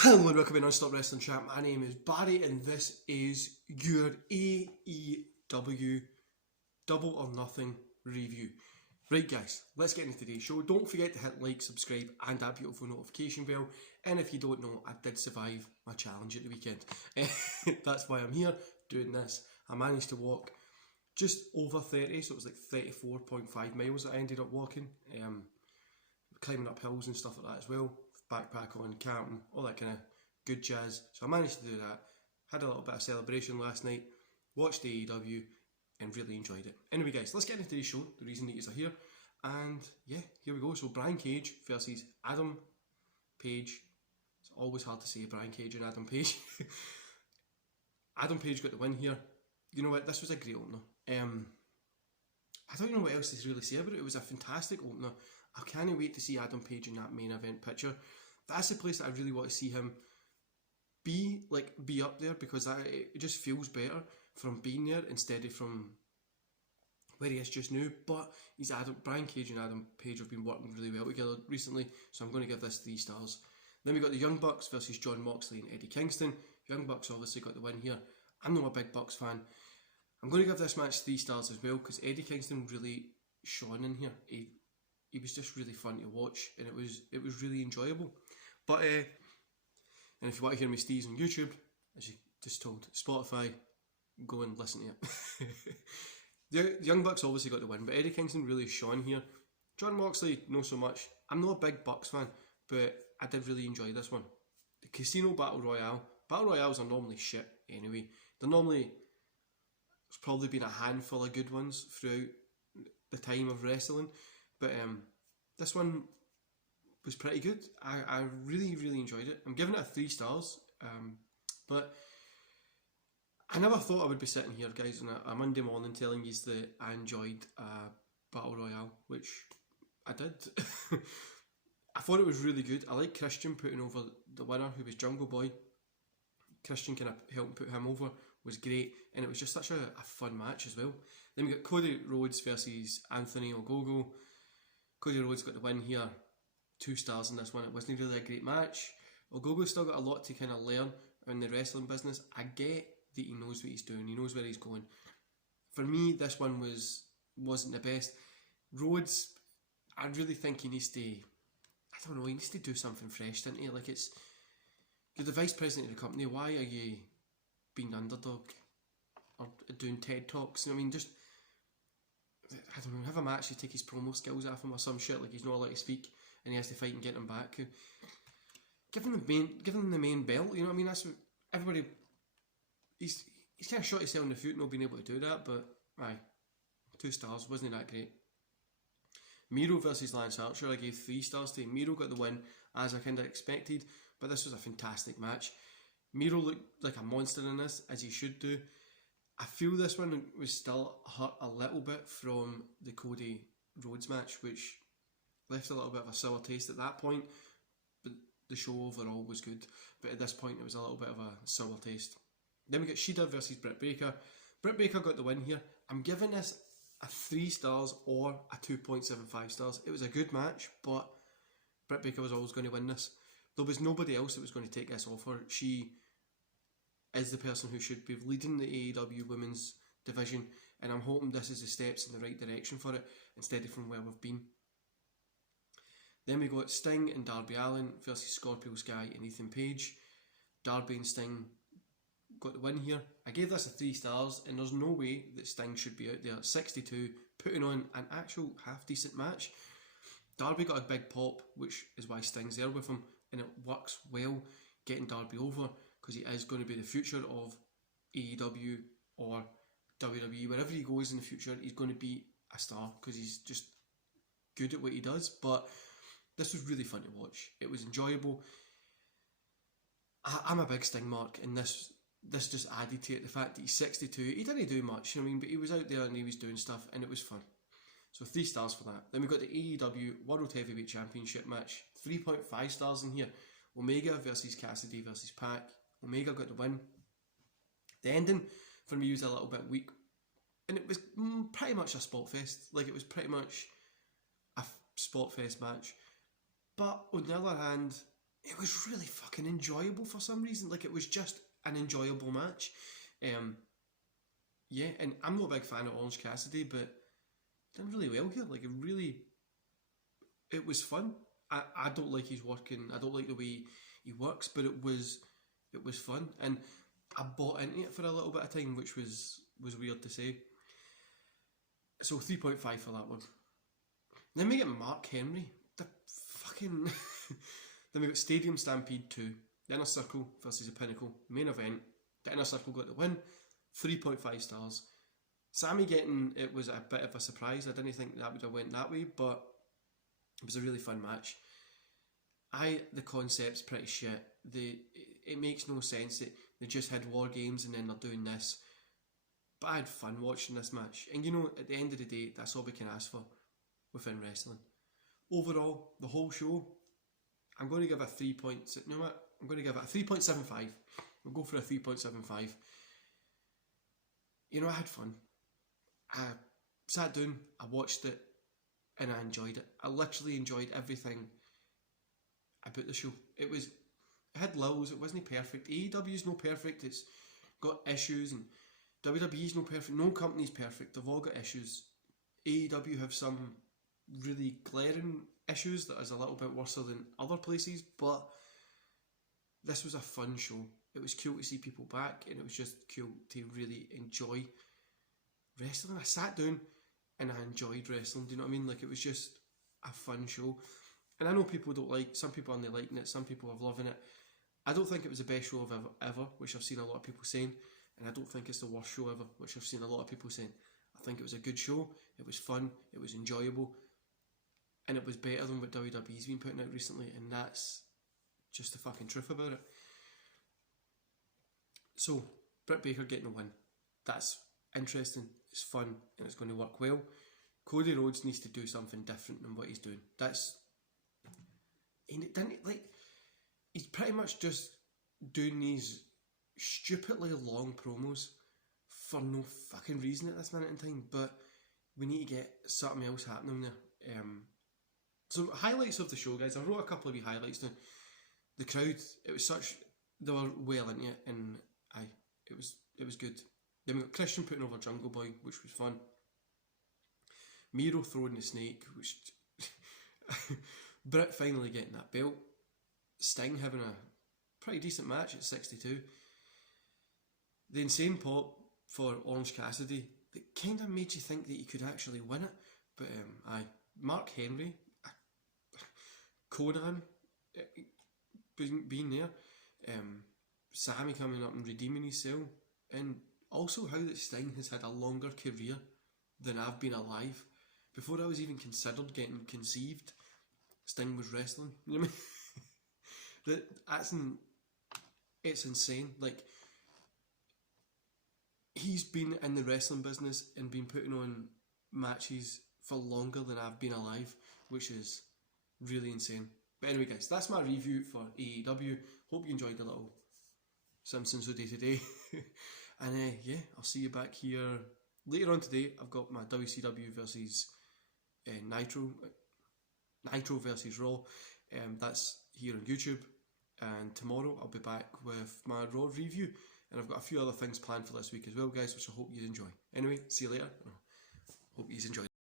Hello and welcome to Non-Stop Wrestling Chat. My name is Barry and this is your AEW Double or Nothing review. Right guys, let's get into today's show. Don't forget to hit like, subscribe and that beautiful notification bell. And if you don't know, I did survive my challenge at the weekend. That's why I'm here doing this. I managed to walk just over 30, so it was like 34.5 miles that I ended up walking. Climbing up hills and stuff like that as well. Backpack on, camping, all that kind of good jazz. So I managed to do that. Had a little bit of celebration last night. Watched AEW and really enjoyed it. Anyway guys, let's get into the show. The reason that you are here. And yeah, here we go. So Brian Cage versus Adam Page. It's always hard to say Brian Cage and Adam Page. Adam Page got the win here. You know what? This was a great opener. I don't know what else to really say about it. It was a fantastic opener. I can't wait to see Adam Page in that main event picture. That's the place that I really want to see him be up there, because it just feels better from being there instead of from where he is just now. But Brian Cage and Adam Page have been working really well together recently, so I'm going to give this 3 stars. Then we got the Young Bucks versus John Moxley and Eddie Kingston. Young Bucks obviously got the win here. I'm not a big Bucks fan. I'm going to give this match 3 stars as well, because Eddie Kingston really shone in here. He was just really fun to watch, and it was really enjoyable. But and if you want to hear me steez on YouTube, as you just told, Spotify, go and listen to it. The Young Bucks obviously got the win, but Eddie Kingston really shone here. John Moxley, not so much. I'm not a big Bucks fan, but I did really enjoy this one. The Casino Battle Royale. Battle Royales are normally shit anyway. There's probably been a handful of good ones throughout the time of wrestling. But this one was pretty good. I really, really enjoyed it. I'm giving it a 3 stars. But I never thought I would be sitting here, guys, on a Monday morning telling you that I enjoyed Battle Royale, which I did. I thought it was really good. I like Christian putting over the winner, who was Jungle Boy. Christian kind of helped put him over, was great, and it was just such a fun match as well. Then we got Cody Rhodes versus Anthony Ogogo. Cody Rhodes got the win here, 2 stars in this one. It wasn't really a great match. Ogogo's still got a lot to kind of learn in the wrestling business. I get that he knows what he's doing, he knows where he's going. For me, this one wasn't the best. Rhodes, I really think he needs to, he needs to do something fresh, doesn't he? Like, you're the vice president of the company, why are you being underdog or doing TED Talks? I mean, just, I don't know, have a match to take his promo skills off him or some shit, like he's not allowed to speak and he has to fight and get him back. Give him the main belt, you know what I mean? That's what everybody, he's kind of shot himself in the foot not being able to do that, but aye, 2 stars, wasn't that great. Miro versus Lance Archer, I gave 3 stars to him. Miro got the win, as I kind of expected, but this was a fantastic match. Miro looked like a monster in this, as he should do. I feel this one was still hurt a little bit from the Cody Rhodes match, which left a little bit of a sour taste at that point, but the show overall was good. But at this point, it was a little bit of a sour taste. Then we got Shida versus Britt Baker. Britt Baker got the win here. I'm giving this a 3 stars or a 2.75 stars. It was a good match, but Britt Baker was always going to win this. There was nobody else that was going to take this off her. She is the person who should be leading the AEW women's division, and I'm hoping this is the steps in the right direction for it, instead of from where we've been. Then we got Sting and Darby Allin versus Scorpio Sky and Ethan Page. Darby and Sting got the win here. I gave this a 3 stars, and there's no way that Sting should be out there at 62 putting on an actual half decent match. Darby got a big pop, which is why Sting's there with him, and it works well getting Darby over, because he is going to be the future of AEW or WWE. Wherever he goes in the future, he's going to be a star, because he's just good at what he does. But this was really fun to watch. It was enjoyable. I'm a big Sting mark, and this just added to it, the fact that he's 62. He didn't do much, but he was out there and he was doing stuff, and it was fun. So 3 stars for that. Then we got the AEW World Heavyweight Championship match. 3.5 stars in here. Omega versus Cassidy versus Pac. Omega got the win. The ending for me was a little bit weak, and it was pretty much a spot fest. Like, it was pretty much a spot fest match. But on the other hand, it was really fucking enjoyable for some reason. Like, it was just an enjoyable match. Yeah, and I'm not a big fan of Orange Cassidy, but done really well here. Like, it was fun. I don't like his working. I don't like the way he works, but it was fun, and I bought into it for a little bit of time, which was weird to say. So 3.5 for that one. Then we get Mark Henry. The fucking. Then we got Stadium Stampede 2. The Inner Circle versus the Pinnacle. Main event. The Inner Circle got the win. 3.5 stars. Sammy getting it was a bit of a surprise. I didn't think that would have went that way, but it was a really fun match. The concept's pretty shit. It makes no sense. They just had War Games and then they're doing this. But I had fun watching this match. And you know, at the end of the day, that's all we can ask for within wrestling. Overall, the whole show, I'm going to give a 3 points. You know what? I'm going to give it a 3.75. We'll go for a 3.75. You know, I had fun. I sat down, I watched it, and I enjoyed it. I literally enjoyed everything about the show. It had lulls, it wasn't perfect. AEW's no perfect, it's got issues, and WWE's no perfect. No company's perfect, they've all got issues. AEW have some really glaring issues that is a little bit worse than other places, but this was a fun show. It was cool to see people back, and it was just cool to really enjoy wrestling. I sat down and I enjoyed wrestling, do you know what I mean? Like, it was just a fun show. And I know people don't like, some people aren't liking it, some people are loving it. I don't think it was the best show of ever, which I've seen a lot of people saying, and I don't think it's the worst show ever, which I've seen a lot of people saying. I think it was a good show, it was fun, it was enjoyable, and it was better than what WWE's been putting out recently, and that's just the fucking truth about it. So, Britt Baker getting a win. That's interesting, it's fun, and it's going to work well. Cody Rhodes needs to do something different than what he's doing. He's pretty much just doing these stupidly long promos for no fucking reason at this minute in time, but we need to get something else happening there. So highlights of the show, guys. I wrote a couple of wee highlights down. The crowd, they were well into it, and it was good. Then we got Christian putting over Jungle Boy, which was fun. Miro throwing the snake, which Britt finally getting that belt. Sting having a pretty decent match at 62. The insane pop for Orange Cassidy that kind of made you think that he could actually win it. But Mark Henry, Conan being there, Sammy coming up and redeeming himself, and also how that Sting has had a longer career than I've been alive. Before I was even considered getting conceived, Sting was wrestling. You know what I mean? It's insane. Like, he's been in the wrestling business and been putting on matches for longer than I've been alive, which is really insane. But anyway, guys, that's my review for AEW. Hope you enjoyed the little Simpsons Day today. And yeah, I'll see you back here later on today. I've got my WCW versus Nitro versus Raw. That's here on YouTube. And tomorrow I'll be back with my Raw review. And I've got a few other things planned for this week as well, guys, which I hope you enjoy. Anyway, see you later. Hope you enjoyed.